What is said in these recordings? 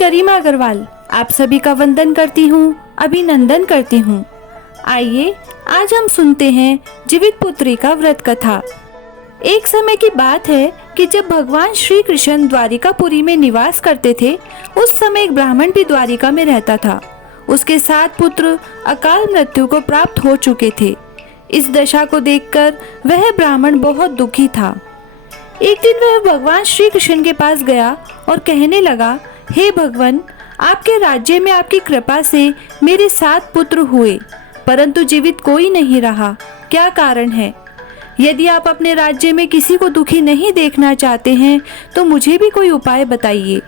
गरिमा अग्रवाल आप सभी का वंदन करती हूँ, अभिनंदन करती हूँ। आइए आज हम सुनते हैं जीवित पुत्री का व्रत कथा। एक समय की बात है कि जब भगवान श्री कृष्ण द्वारिकापुरी में निवास करते थे, उस समय एक ब्राह्मण भी द्वारिका में रहता था। उसके 7 पुत्र अकाल मृत्यु को प्राप्त हो चुके थे। इस दशा को देखकर वह ब्राह्मण बहुत दुखी था। एक दिन वह भगवान श्री कृष्ण के पास गया और कहने लगा, हे भगवान, आपके राज्य में आपकी कृपा से मेरे 7 पुत्र हुए, परंतु जीवित कोई नहीं रहा। क्या कारण है? यदि आप अपने राज्य में किसी को दुखी नहीं देखना चाहते हैं तो मुझे भी कोई उपाय बताइए।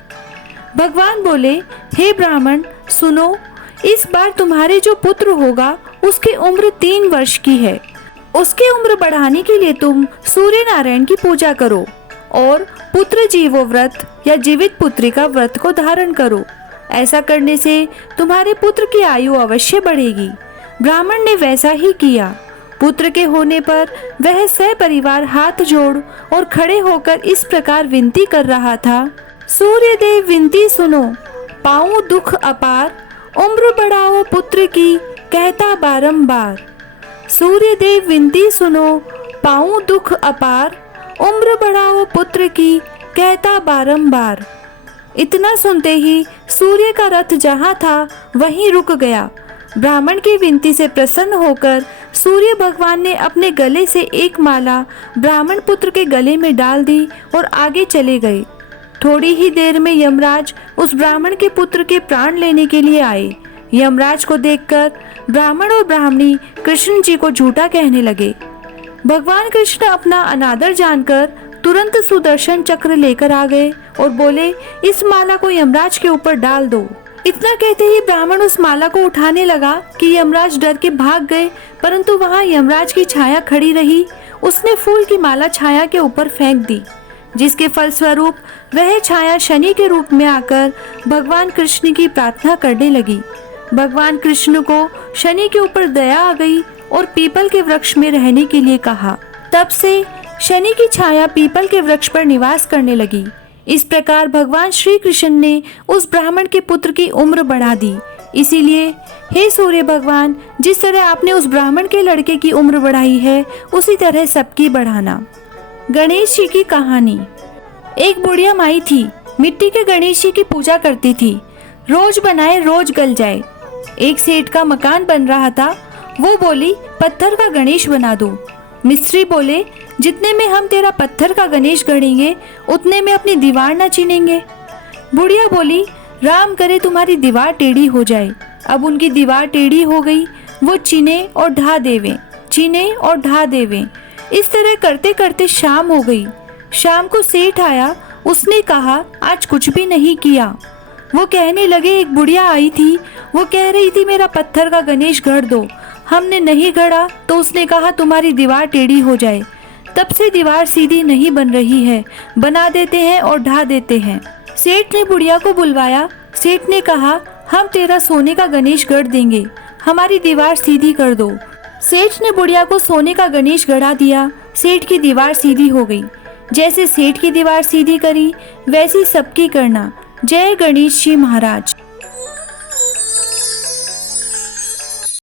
भगवान बोले, हे ब्राह्मण सुनो, इस बार तुम्हारे जो पुत्र होगा उसकी उम्र 3 वर्ष की है। उसकी उम्र बढ़ाने के लिए तुम सूर्य नारायण की पूजा करो और पुत्र जीवो व्रत या जीवित पुत्री का व्रत को धारण करो। ऐसा करने से तुम्हारे पुत्र की आयु अवश्य बढ़ेगी। ब्राह्मण ने वैसा ही किया। पुत्र के होने पर वह सपरिवार हाथ जोड़ और खड़े होकर इस प्रकार विनती कर रहा था, सूर्य देव विनती सुनो, पाऊं दुख अपार, उम्र बढ़ाओ पुत्र की कहता बारंबार। सूर्य देव विनती सुनो, पाऊं दुख अपार, उम्र बढ़ाओ पुत्र की कहता बारंबार। इतना सुनते ही सूर्य का रथ जहाँ था वहीं रुक गया। ब्राह्मण की विनती से प्रसन्न होकर सूर्य भगवान ने अपने गले से एक माला ब्राह्मण पुत्र के गले में डाल दी और आगे चले गए। थोड़ी ही देर में यमराज उस ब्राह्मण के पुत्र के प्राण लेने के लिए आए। यमराज को देखकर ब्राह्मण और ब्राह्मणी कृष्ण जी को झूठा कहने लगे। भगवान कृष्ण अपना अनादर जानकर तुरंत सुदर्शन चक्र लेकर आ गए और बोले, इस माला को यमराज के ऊपर डाल दो। इतना कहते ही ब्राह्मण उस माला को उठाने लगा कि यमराज डर के भाग गए, परंतु वहां यमराज की छाया खड़ी रही। उसने फूल की माला छाया के ऊपर फेंक दी, जिसके फलस्वरूप वह छाया शनि के रूप में आकर भगवान कृष्ण की प्रार्थना करने लगी। भगवान कृष्ण को शनि के ऊपर दया आ गई और पीपल के वृक्ष में रहने के लिए कहा। तब से शनि की छाया पीपल के वृक्ष पर निवास करने लगी। इस प्रकार भगवान श्री कृष्ण ने उस ब्राह्मण के पुत्र की उम्र बढ़ा दी। इसीलिए हे सूर्य भगवान, जिस तरह आपने उस ब्राह्मण के लड़के की उम्र बढ़ाई है, उसी तरह सबकी बढ़ाना। गणेश जी की कहानी। एक बुढ़िया माई थी, मिट्टी के गणेश जी की पूजा करती थी। रोज बनाए रोज गल जाए। एक सेठ का मकान बन रहा था। वो बोली, पत्थर का गणेश बना दो। मिस्त्री बोले, जितने में हम तेरा पत्थर का गणेश गढ़ेंगे उतने में अपनी दीवार न चीनेंगे। बुढ़िया बोली, राम करे तुम्हारी दीवार टेढ़ी हो जाए। अब उनकी दीवार टेढ़ी हो गई। वो चीने और ढा देवे, चीने और ढा देवे। इस तरह करते करते शाम हो गई। शाम को सेठ आया। उसने कहा, आज कुछ भी नहीं किया। वो कहने लगे, एक बुढ़िया आई थी, वो कह रही थी मेरा पत्थर का गणेश गढ़ दो। हमने नहीं गढ़ा तो उसने कहा तुम्हारी दीवार टेढ़ी हो जाए। तब से दीवार सीधी नहीं बन रही है, बना देते हैं और ढा देते हैं। सेठ ने बुढ़िया को बुलवाया। सेठ ने कहा, हम तेरा सोने का गणेश गढ़ देंगे, हमारी दीवार सीधी कर दो। सेठ ने बुढ़िया को सोने का गणेश गढ़ा दिया। सेठ की दीवार सीधी हो गई। जैसे सेठ की दीवार सीधी करी वैसी सबकी करना। जय गणेश जी महाराज।